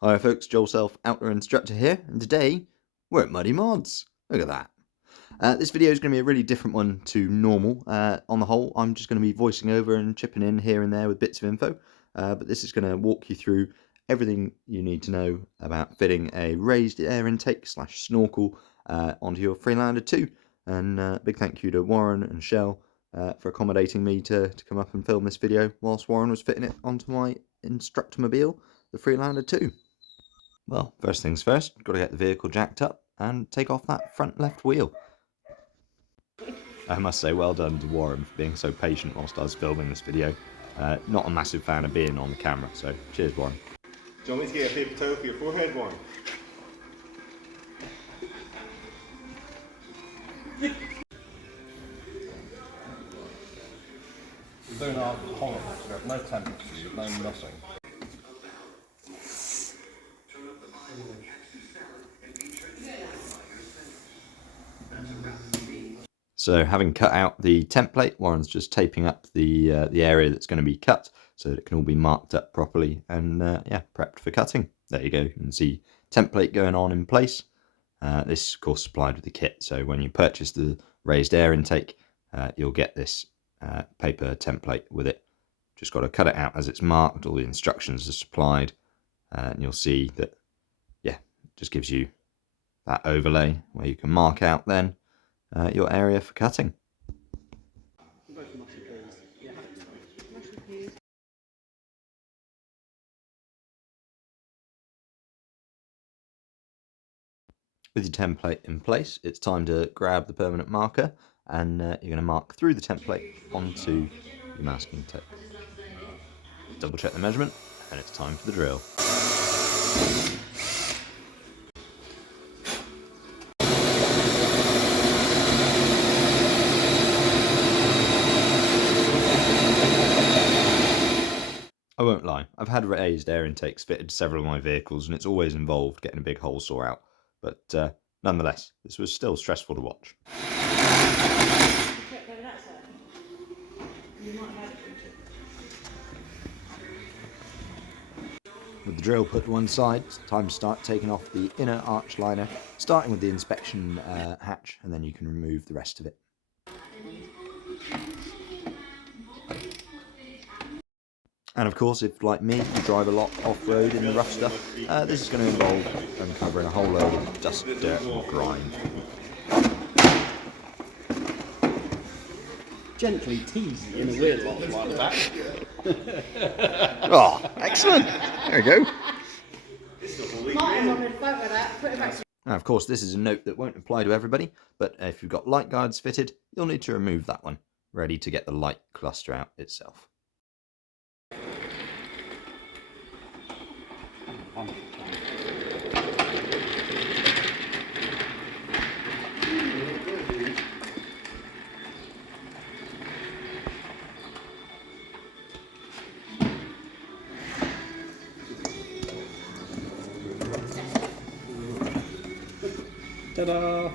Hi folks, Joel Self, Outdoor Instructor here, and today we're at MuddyMods. Look at that. This video is going to be a really different one to normal. On the whole, I'm just going to be voicing over and chipping in here and there with bits of info, but this is going to walk you through everything you need to know about fitting a raised air intake / snorkel onto your Freelander 2. And big thank you to Warren and Shell for accommodating me to come up and film this video whilst Warren was fitting it onto my Instructor-mobile, the Freelander 2. Well, first things first, got to get the vehicle jacked up and take off that front left wheel. I must say well done to Warren for being so patient whilst I was filming this video. Not a massive fan of being on the camera, so cheers Warren. Do you want me to get a paper towel for your forehead, Warren? We're doing our holiday, we have no temperature, no nothing. So having cut out the template, Warren's just taping up the area that's going to be cut so that it can all be marked up properly and yeah, prepped for cutting. There you go, you can see template going on in place. This is of course supplied with the kit, so when you purchase the raised air intake, you'll get this paper template with it. Just got to cut it out as it's marked, all the instructions are supplied, and you'll see that, yeah, it just gives you that overlay where you can mark out then your area for cutting. With your template in place, it's time to grab the permanent marker and you're going to mark through the template onto your masking tape. Double check the measurement and it's time for the drill. I won't lie, I've had raised air intakes fitted to several of my vehicles and it's always involved getting a big hole saw out, but nonetheless, this was still stressful to watch. With the drill put to one side, it's time to start taking off the inner arch liner, starting with the inspection hatch, and then you can remove the rest of it. And of course, if like me, you drive a lot off-road in the rough stuff, this is going to involve uncovering a whole load of dust, dirt and grime. Gently tease in a weird lot like that. Oh, excellent! There we go. Now, of course, this is a note that won't apply to everybody, but if you've got light guards fitted, you'll need to remove that one, ready to get the light cluster out itself. Ta-da!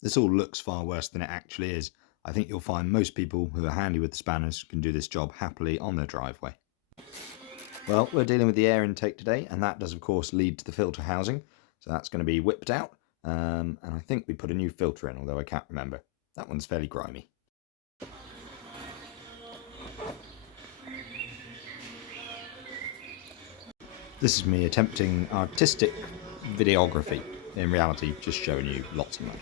This all looks far worse than it actually is. I think you'll find most people who are handy with the spanners can do this job happily on their driveway. Well, we're dealing with the air intake today, and that does of course lead to the filter housing, so that's going to be whipped out, and I think we put a new filter in, although I can't remember. That one's fairly grimy. This is me attempting artistic videography, in reality just showing you lots of money.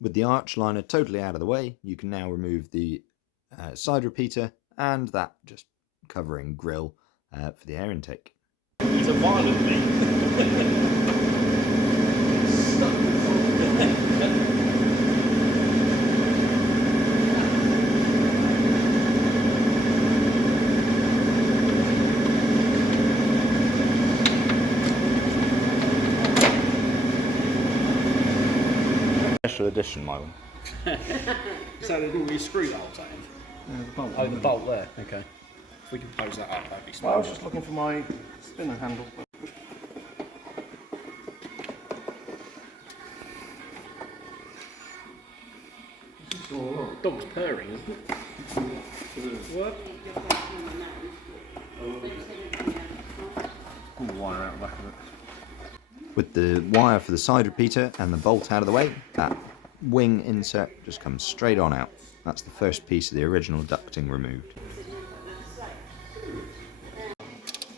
With the arch liner totally out of the way, you can now remove the side repeater and that just covering grill for the air intake. He's a violent me. Special edition, my one. So they normally screw the whole time. The bolt. Oh, the bolt there. Okay. If we can close that up, that'd be Well, I smart. was just looking for my spinner handle. Dog's purring, isn't it? What? Pull the wire out the back of it. With the wire for the side repeater and the bolt out of the way, that wing insert just comes straight on out. That's the first piece of the original ducting removed.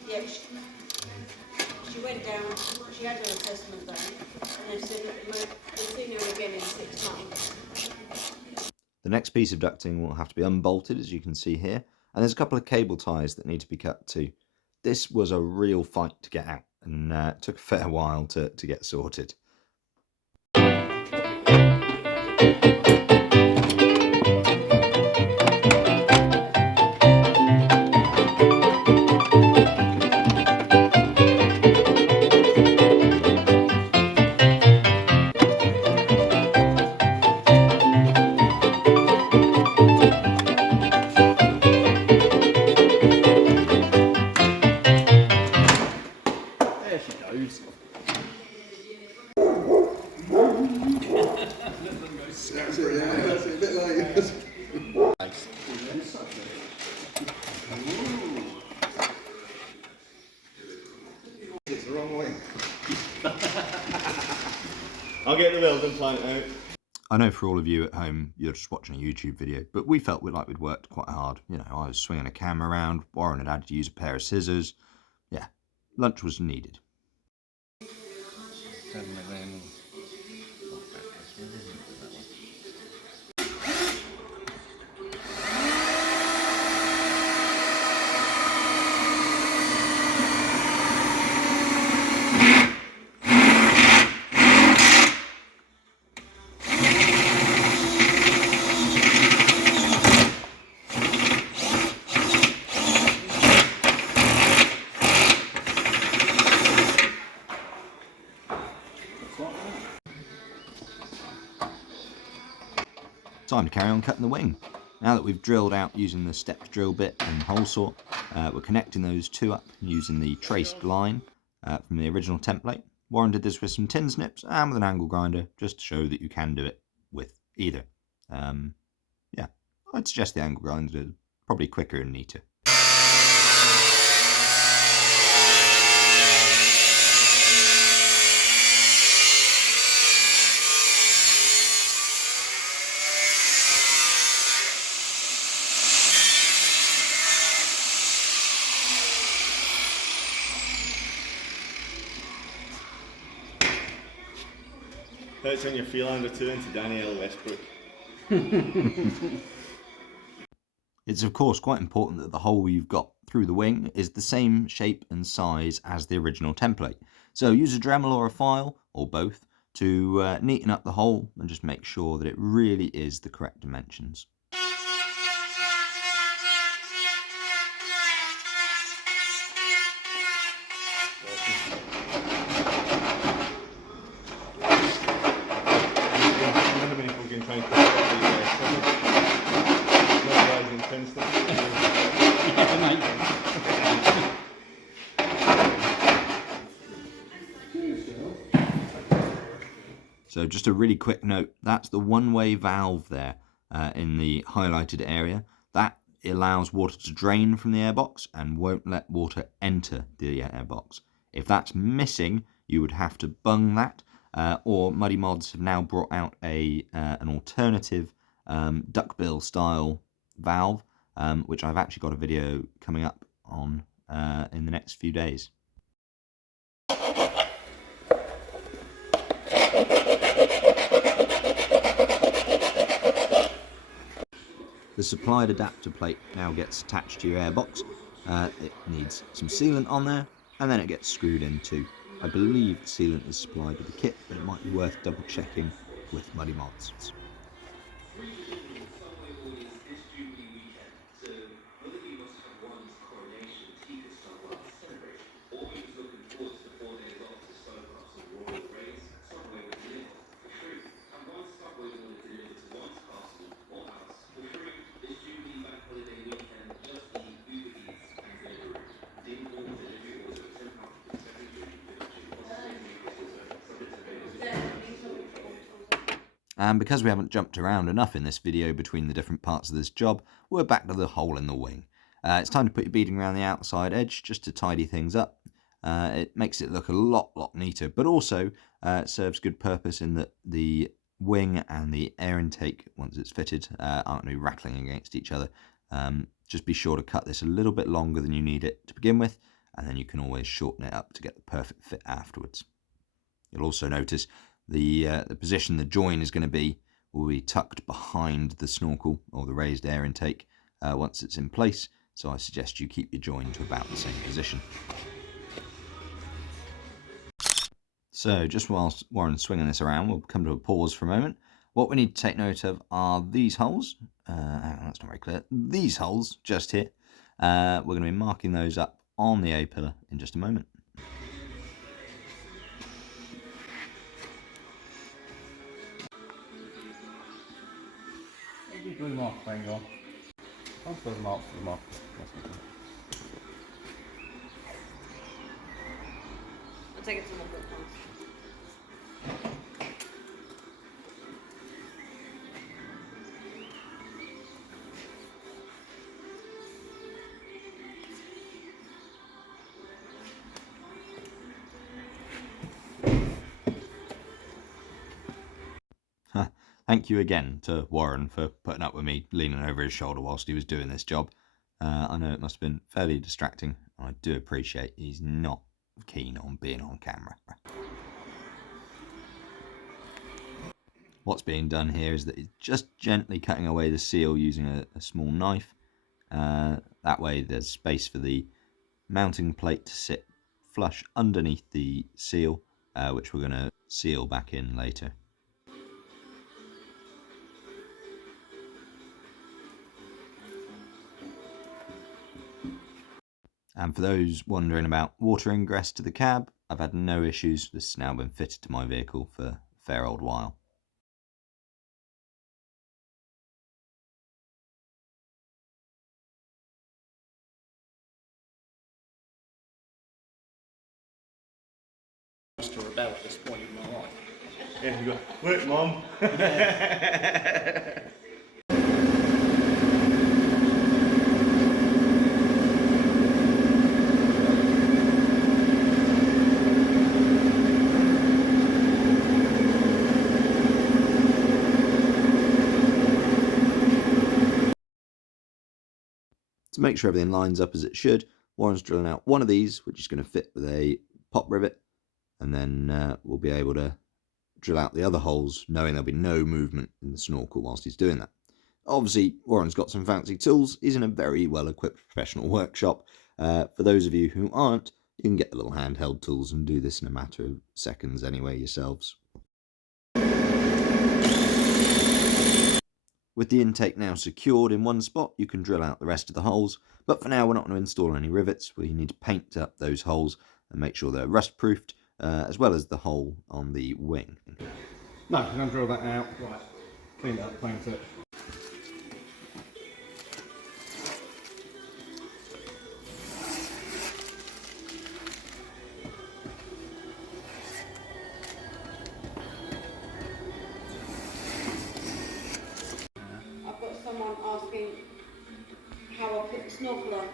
Yeah, she went down, she had her assessment done, and they said they've seen her again in 6 months. The next piece of ducting will have to be unbolted, as you can see here, and there's a couple of cable ties that need to be cut too. This was a real fight to get out, and it took a fair while to get sorted. There she goes. That's it, yeah. That's it, a bit like Nice. It's the wrong way. I'll get the weld and plant it out. I know for all of you at home, you're just watching a YouTube video, but we felt like we'd worked quite hard. You know, I was swinging a camera around, Warren had had to use a pair of scissors. Yeah, lunch was needed. Time to carry on cutting the wing. Now that we've drilled out using the stepped drill bit and hole saw, we're connecting those two up using the traced line from the original template. Warren did this with some tin snips and with an angle grinder, just to show that you can do it with either. Yeah, I'd suggest the angle grinder is probably quicker and neater. That's on your Freelander 2 into Danielle Westbrook. It's of course quite important that the hole you've got through the wing is the same shape and size as the original template. So use a Dremel or a file, or both, to neaten up the hole and just make sure that it really is the correct dimensions. Remember when you can try and cut the Princeton? So just a really quick note, that's the one-way valve there in the highlighted area. That allows water to drain from the airbox and won't let water enter the airbox. If that's missing, you would have to bung that, or MuddyMods have now brought out an alternative duckbill style valve, which I've actually got a video coming up on in the next few days. The supplied adapter plate now gets attached to your airbox. It needs some sealant on there, and then it gets screwed in too. I believe the sealant is supplied with the kit, but it might be worth double checking with MuddyMods. And because we haven't jumped around enough in this video between the different parts of this job, we're back to the hole in the wing. It's time to put your beading around the outside edge just to tidy things up. It makes it look a lot neater, but also serves good purpose in that the wing and the air intake, once it's fitted, aren't going to be rattling against each other. Just be sure to cut this a little bit longer than you need it to begin with, and then you can always shorten it up to get the perfect fit afterwards. You'll also notice the position the join is going to be will be tucked behind the snorkel or the raised air intake once it's in place, so I suggest you keep your join to about the same position. So just whilst Warren's swinging this around, we'll come to a pause for a moment. What we need to take note of are these holes. That's not very clear. These holes just here. We're going to be marking those up on the A-pillar in just a moment. What do you do the mark thing on? I'll put the mark for the mark. I'll take it to my book house. Thank you again to Warren for putting up with me leaning over his shoulder whilst he was doing this job. I know it must have been fairly distracting. I do appreciate he's not keen on being on camera. What's being done here is that he's just gently cutting away the seal using a small knife. That way there's space for the mounting plate to sit flush underneath the seal, which we're going to seal back in later. And for those wondering about water ingress to the cab, I've had no issues. This has now been fitted to my vehicle for a fair old while. To rebel at this point in my life. Yeah, you go, wait, Mum. To make sure everything lines up as it should, Warren's drilling out one of these, which is going to fit with a pop rivet, and then we'll be able to drill out the other holes, knowing there'll be no movement in the snorkel whilst he's doing that. Obviously, Warren's got some fancy tools. He's in a very well-equipped professional workshop. For those of you who aren't, you can get the little handheld tools and do this in a matter of seconds anyway yourselves. With the intake now secured in one spot, you can drill out the rest of the holes, but for now we're not going to install any rivets. We need to paint up those holes and make sure they're rust-proofed, as well as the hole on the wing. No, I'm going to drill that out. Right. Clean it up, paint it. I've got someone asking how I put the snorkel on.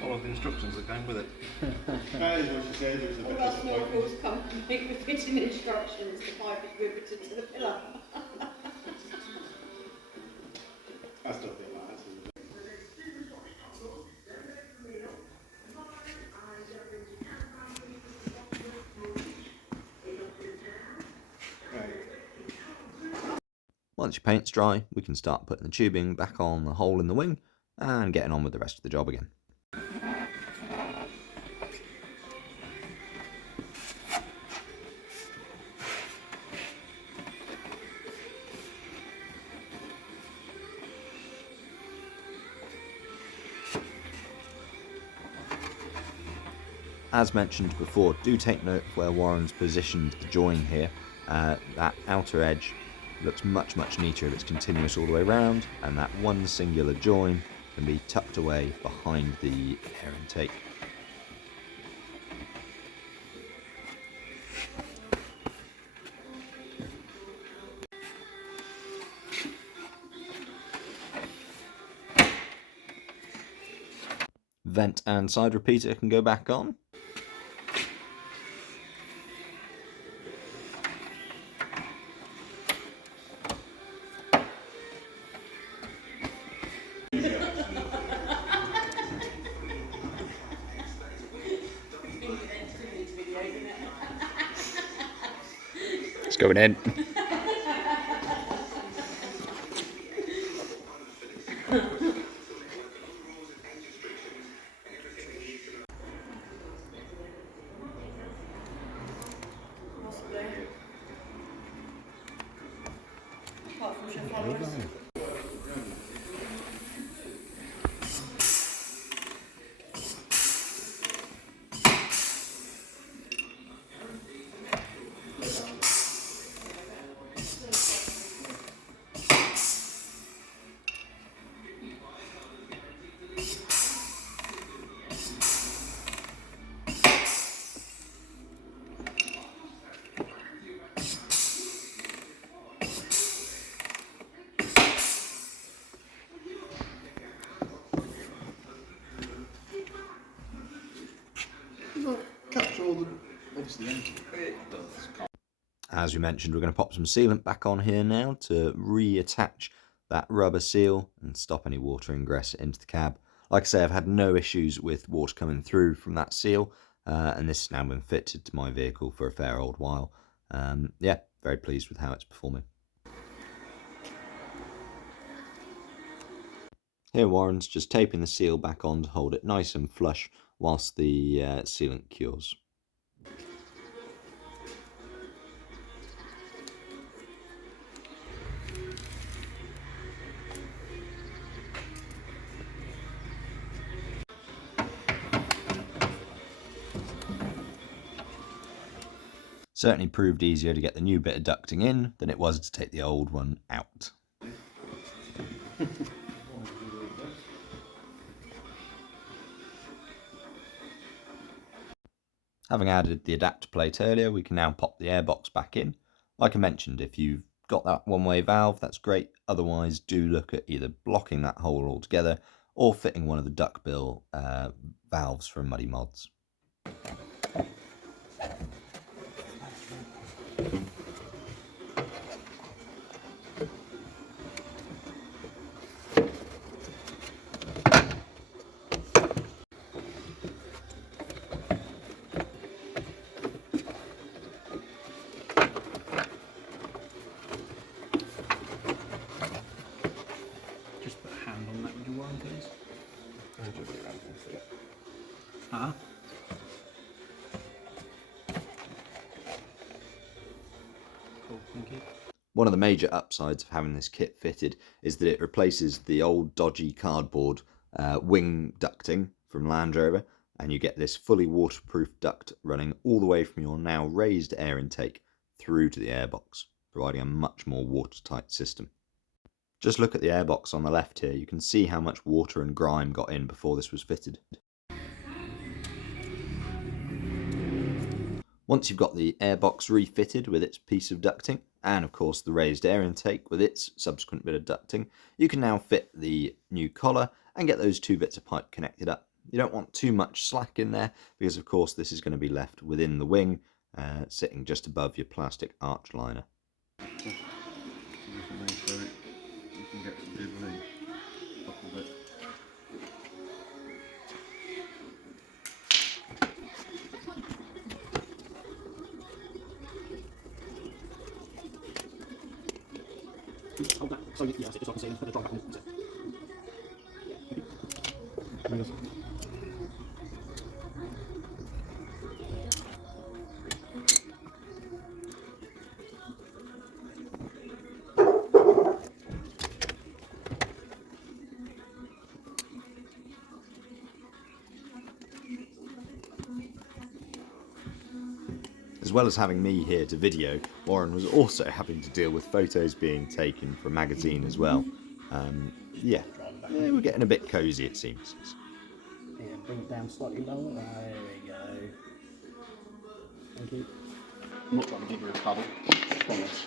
Follow the instructions that came with it. That is what she said, it was a All bit our disappointing. snorkels come complete with fitting instructions. The pipe is riveted to the pillar. That's not the last, is it? Right. Once your paint's dry, we can start putting the tubing back on the hole in the wing and getting on with the rest of the job again. As mentioned before, do take note of where Warren's positioned the join here. That outer edge looks much neater if it's continuous all the way around, and that one singular join can be tucked away behind the air intake. Vent and side repeater can go back on. It's going in. Apart from your followers. Capture all the obviously empty. As we mentioned, we're going to pop some sealant back on here now to reattach that rubber seal and stop any water ingress into the cab. Like I say, I've had no issues with water coming through from that seal, and this has now been fitted to my vehicle for a fair old while. Yeah, very pleased with how it's performing. Here Warren's just taping the seal back on to hold it nice and flush whilst the sealant cures. Certainly proved easier to get the new bit of ducting in than it was to take the old one out. Having added the adapter plate earlier, we can now pop the airbox back in. Like I mentioned, if you've got that one-way valve, that's great. Otherwise, do look at either blocking that hole altogether or fitting one of the duckbill valves from MuddyMods. Just put a hand on that, would you, Warren, please? Huh? Cool, thank you. One of the major upsides of having this kit fitted is that it replaces the old dodgy cardboard wing ducting from Land Rover, and you get this fully waterproof duct running all the way from your now raised air intake through to the airbox, providing a much more watertight system. Just look at the airbox on the left here. You can see how much water and grime got in before this was fitted. Once you've got the airbox refitted with its piece of ducting, and of course the raised air intake with its subsequent bit of ducting, you can now fit the new collar and get those two bits of pipe connected up. You don't want too much slack in there because of course this is going to be left within the wing, sitting just above your plastic arch liner. You can get the diddly up a bit. Hold that. So yeah, it's so I can see and put the drive back on. That's it. As well as having me here to video, Warren was also having to deal with photos being taken for a magazine as well. Yeah, we're getting a bit cosy it seems. Yeah, bring it down slightly lower. There we go. Thank you. Not trying to give you a cuddle. Promise.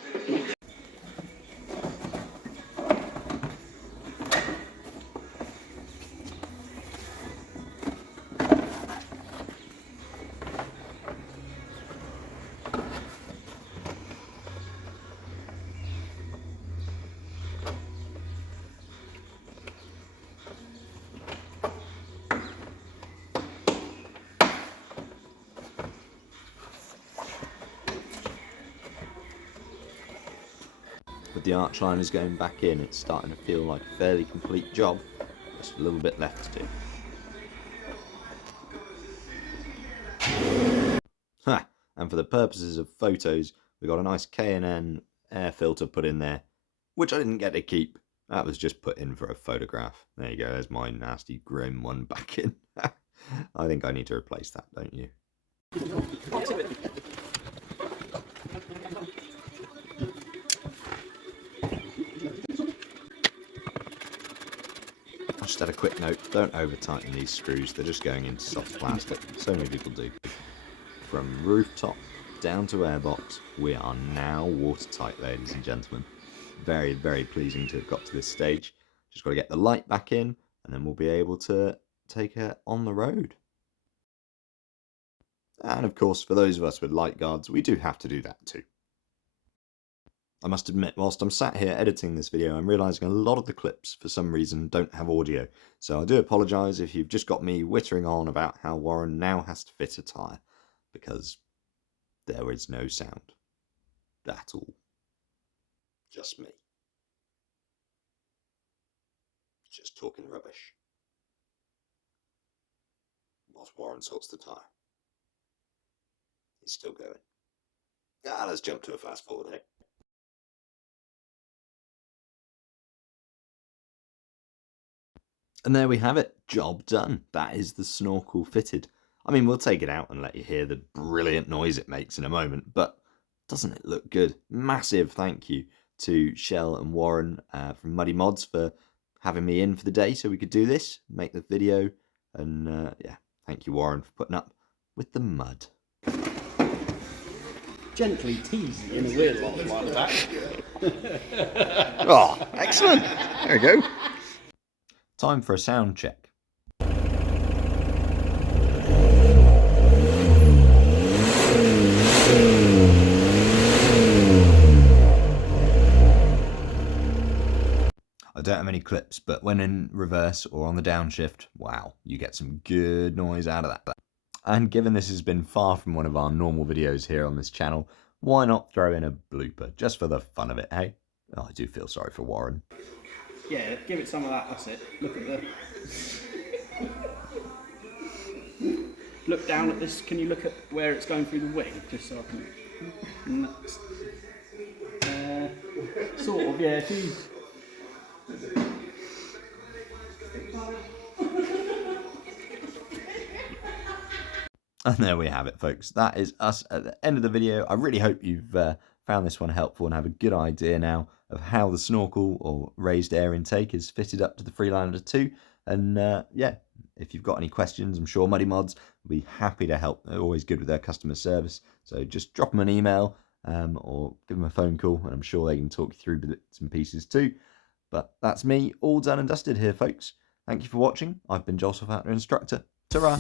with the arch liners going back in, it's starting to feel like a fairly complete job. Just a little bit left to do. Ha! And for the purposes of photos, we got a nice K&N air filter put in there, which I didn't get to keep. That was just put in for a photograph. There you go, there's my nasty grim one back in. I think I need to replace that, don't you? Just had a quick note, don't over tighten these screws, they're just going into soft plastic. So many people do. From rooftop down to airbox, we are now watertight, ladies and gentlemen. Very, very pleasing to have got to this stage. Just got to get the light back in, and then we'll be able to take her on the road. And of course, for those of us with light guards, we do have to do that too. I must admit, whilst I'm sat here editing this video, I'm realising a lot of the clips, for some reason, don't have audio. So I do apologise if you've just got me whittering on about how Warren now has to fit a tyre, because there is no sound. At all. Just me. Just talking rubbish. Whilst Warren sorts the tyre. He's still going. Let's jump to a fast forward here. And there we have it. Job done. That is the Snorkel fitted. I mean, we'll take it out and let you hear the brilliant noise it makes in a moment, but doesn't it look good? Massive thank you to Shell and Warren from MuddyMods for having me in for the day so we could do this, make the video, and yeah, thank you Warren for putting up with the mud. Gently teasing in a weird lot by the back. Oh, excellent. There we go. Time for a sound check. I don't have any clips, but when in reverse or on the downshift, wow, you get some good noise out of that. And given this has been far from one of our normal videos here on this channel, why not throw in a blooper, just for the fun of it, hey? Oh, I do feel sorry for Warren. Yeah, give it some of that, that's it. Look at the... Look down at this, can you look at where it's going through the wing? Just so I can... sort of, yeah, if you... And there we have it, folks. That is us at the end of the video. I really hope you've found this one helpful and have a good idea now of how the Snorkel or raised air intake is fitted up to the Freelander 2. And yeah, if you've got any questions, I'm sure MuddyMods will be happy to help. They're always good with their customer service. So just drop them an email or give them a phone call, and I'm sure they can talk you through bits and pieces too. But that's me, all done and dusted here, folks. Thank you for watching. I've been Joseph, Instructor. Ta-ra!